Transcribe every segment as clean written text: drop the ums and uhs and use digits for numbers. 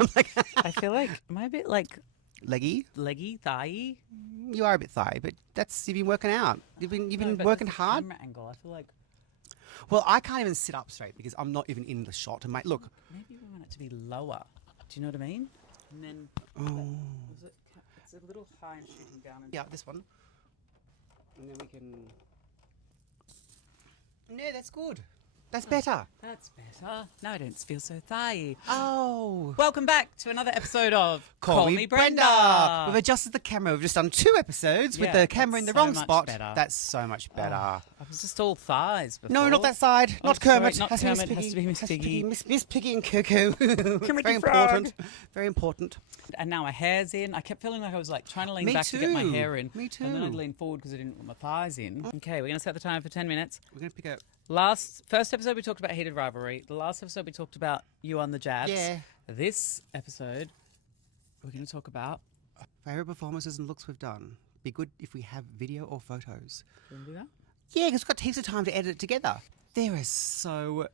I'm like, I feel like, am I a bit like leggy. thigh-y? You are a bit thigh, but you've been working out. You've been but working the hard. Camera angle, I feel like Well, I can't even sit up straight because I'm not even in the shot. And look, maybe we want it to be lower. Do you know what I mean? And then it's a little high and shooting down. yeah, this one. And then we can. No, that's good. That's better. That's better. No, I don't feel so thigh. Oh. Welcome back to another episode of Call Me Brenda. We've adjusted the camera. We've just done 2 episodes with Yeah, the camera in that's the so wrong much spot. better. That's so much better. I was just all thighs before. No, not that side. Oh, Not sorry, Kermit. not Has to be Miss Kermit, has to be Miss Piggy. Miss Piggy and Cuckoo. Kermit Very the Frog. important. Very important. And now my hair's in. I kept feeling like I was like trying to lean Me back to get my too. hair in. Me too. And then I'd lean forward because I didn't want my thighs in. Okay, we're going to set the timer for 10 minutes. We're going to pick up. First episode we talked about heated rivalry. The last episode we talked about you on the jabs. Yeah. This episode we're going to talk about. Favourite performances and looks we've done. Be good if we have video or photos. Do you want to do that? Yeah, because we've got heaps of time to edit it together. There are so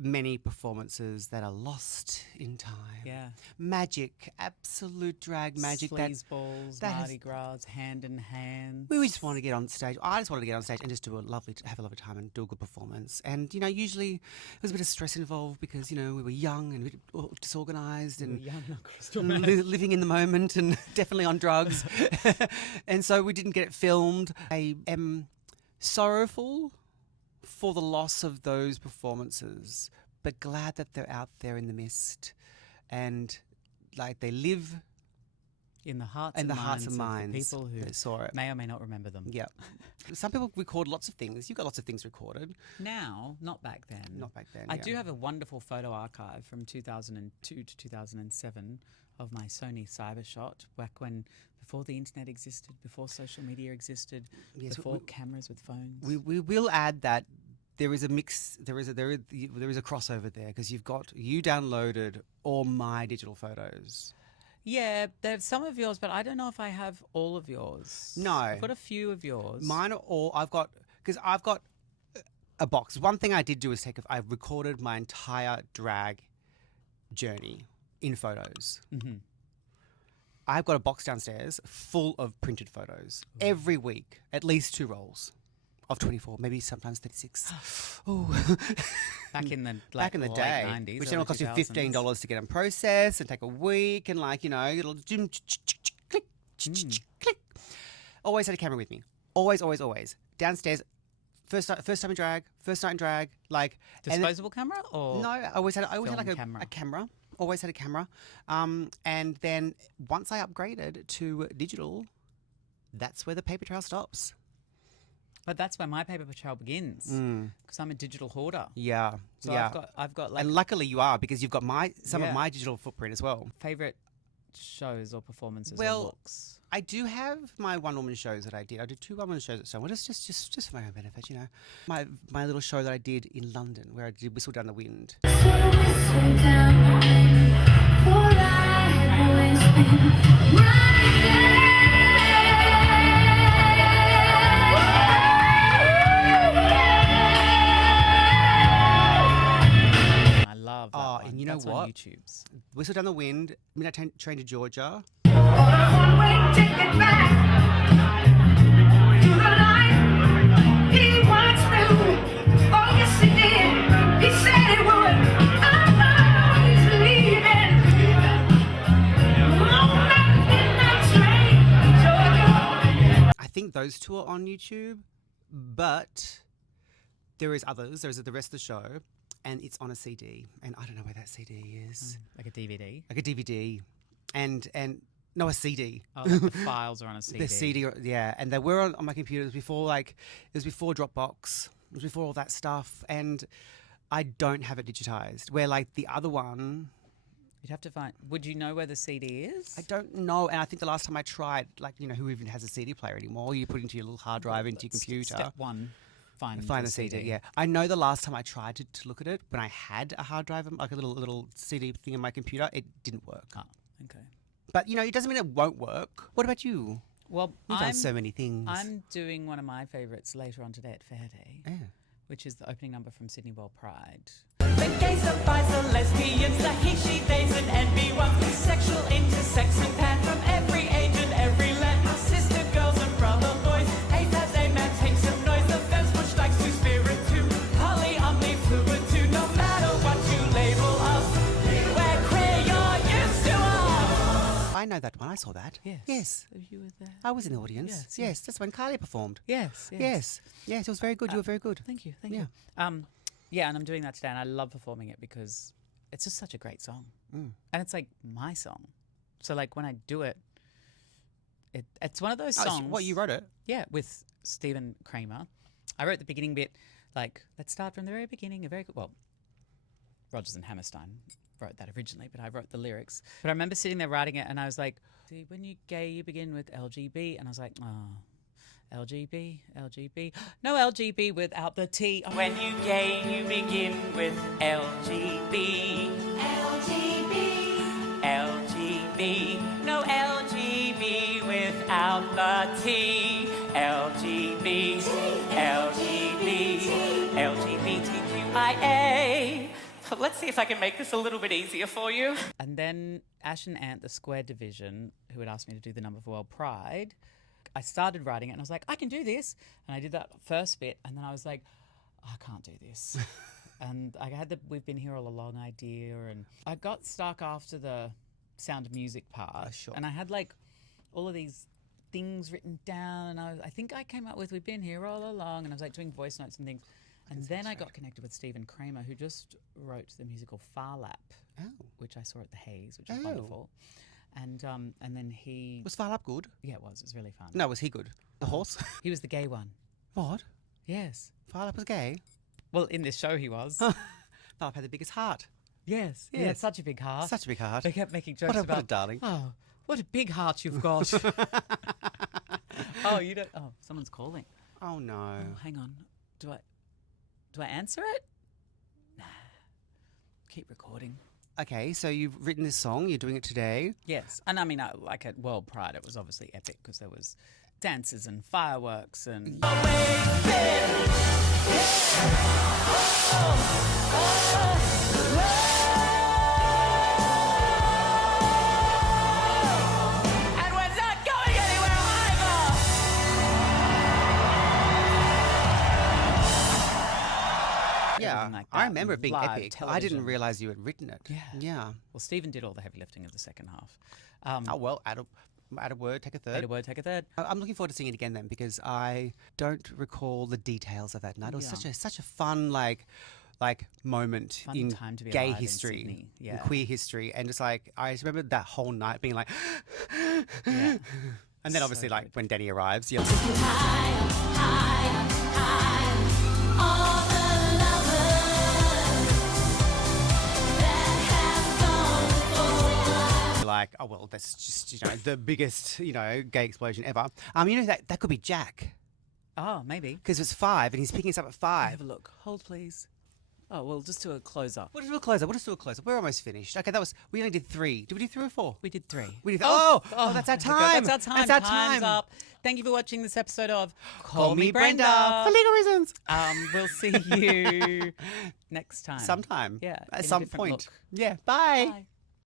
many performances that are lost in time. Yeah. Magic, absolute drag magic. Sleazeballs, that has- Mardi Gras, hand in hand. We just want to get on stage. I just wanted to get on stage and just have a lovely time and do a good performance. And, usually there was a bit of stress involved because, we were young and a bit disorganised and living in the moment and definitely on drugs. And so we didn't get it filmed. I am sorrowful for the loss of those performances, but glad that they're out there in the mist and they live in the hearts and and the hearts and minds minds of the people who that saw it. may or may not remember them. Yeah. Some people record lots of things. You've got lots of things recorded. Now, not back then. Not back then. I yeah. do have a wonderful photo archive from 2002 to 2007 of my Sony Cybershot, before the internet existed, before social media existed, Yes, before cameras with phones. We will add that there is a mix. There is a crossover there because you downloaded all my digital photos. Yeah, there's some of yours, but I don't know if I have all of yours. No. I've got a few of yours. Mine are all I've got a box. One thing I did do is I recorded my entire drag journey in photos. Mm-hmm. I've got a box downstairs full of printed photos. Ooh. Every week, at least 2 rolls of 24, maybe sometimes 36. Oh, Back in the back in the late day, 90s, which then will cost you 2000s. $15 to get them processed and take a week, and it'll click, click. Always had a camera with me. Always. Downstairs. First time in drag. First night in drag. Disposable camera or no, I always had like camera? a camera. Always had a camera. And then once I upgraded to digital, that's where the paper trail stops. But that's where my paper trail begins because I'm a digital hoarder. Yeah. So yeah. I've got and luckily you are because you've got some of Yeah. my digital footprint as well. favorite shows or performances Well, or looks. I do have my one-woman shows that I did. I did 2 one-woman shows at somewhere, just for my own benefit, My little show that I did in London where I did Whistle Down the Wind. I love that one. And you know That's what? On YouTube's. Whistle Down the Wind, Midnight Train to Georgia. I think those 2 are on YouTube, but there is others. There's the rest of the show, and it's on a CD, and I don't know where that CD is. Like a DVD. Like a DVD, and no, a CD. Oh, like the files are on a CD. The CD, yeah, and they were on my computer. It was before Dropbox. It was before all that stuff, and I don't have it digitized. Where the other one, You'd have to find. Would you know where the CD is? I don't know. And I think the last time I tried, who even has a CD player anymore? You put into your little hard drive into your computer. Step 1, find the CD. Yeah, I know the last time I tried to look at it when I had a hard drive, like a little CD thing in my computer, it didn't work. Oh, okay. But it doesn't mean it won't work. What about you? Well, You've done so many things. I'm doing one of my favourites later on today at Fair Day, Yeah. which is the opening number from Sydney World Pride. The gays, the bis, the lesbians, the he, she, theys, and NBY. know that one. I saw that. Yes. Yes. You were there. I was in the audience. Yes, Yes. That's when Kylie performed. Yes. Yes. Yes. It was very good. You were very good. Thank you. Thank Yeah. you. Yeah, and I'm doing that today, and I love performing it because it's just such a great song, and it's like my song. So like when I do it, it's one of those songs. What, you wrote it? Yeah, with Stephen Kramer. I wrote the beginning bit, like, let's start from the very beginning. Rodgers and Hammerstein wrote that originally, but I wrote the lyrics. But I remember sitting there writing it, and I was like, see, when you're gay, you begin with LGB. And I was like, oh, LGB. No LGB without the T. Oh. When you gay, you begin with LGB. No LGB without the T. LGBTQIA. Let's see if I can make this a little bit easier for you. And then Ash and Ant, the Square Division, who had asked me to do the number for World Pride, I started writing it and I was like, I can do this. And I did that first bit and then I was like, I can't do this. And I had the We've Been Here All Along idea, and I got stuck after the Sound of Music part. Sure. And I had like all of these things written down, and I think I came up with We've Been Here All Along, and I was like doing voice notes and things. And then I got connected with Stephen Kramer, who just wrote the musical Far Lap, which I saw at the Haze, which was wonderful. And then he... Was Far Lap good? Yeah, it was. It was really fun. No, was he good? The horse? He was the gay one. What? Yes. Far Lap was gay? Well, in this show he was. Far Lap had the biggest heart. Yes. He had such a big heart. Such a big heart. They kept making jokes about... What a darling. Oh, what a big heart you've got. Oh, you don't... Oh, someone's calling. Oh, no. Oh, hang on. Do I answer it? Nah. Keep recording. Okay, so you've written this song. You're doing it today. Yes. And I mean, like at World Pride, it was obviously epic because there was dances and fireworks and... Yeah, like I that remember it being live epic. I television. didn't realise you had written it. Yeah. Yeah. Well, Stephen did all the heavy lifting of the second half. Oh, well, add a word, take a third. Add a word, take a third. I'm looking forward to seeing it again then, because I don't recall the details of that night. It was such a fun like moment Fun in time to be gay alive in history, Sydney. Yeah. in queer history, and just like I just remember that whole night being like, Yeah. and then obviously So like good. when Danny arrives, you're like, oh well, that's just the biggest gay explosion ever. That could be Jack, Oh, maybe. because it's 5 and he's picking us up at 5. Have a look. Hold, please. Oh, we'll just do a close-up. We'll just do a close-up. We're almost finished. Okay, we only did 3. Did we do 3 or 4? We did 3. We did. Oh, that's our my God, time. That's our time. That's our Time's time. up. Thank you for watching this episode of Call me Brenda for legal reasons. We'll see you next time. Sometime. Yeah. At in a some different point. look. Yeah. Bye. Bye.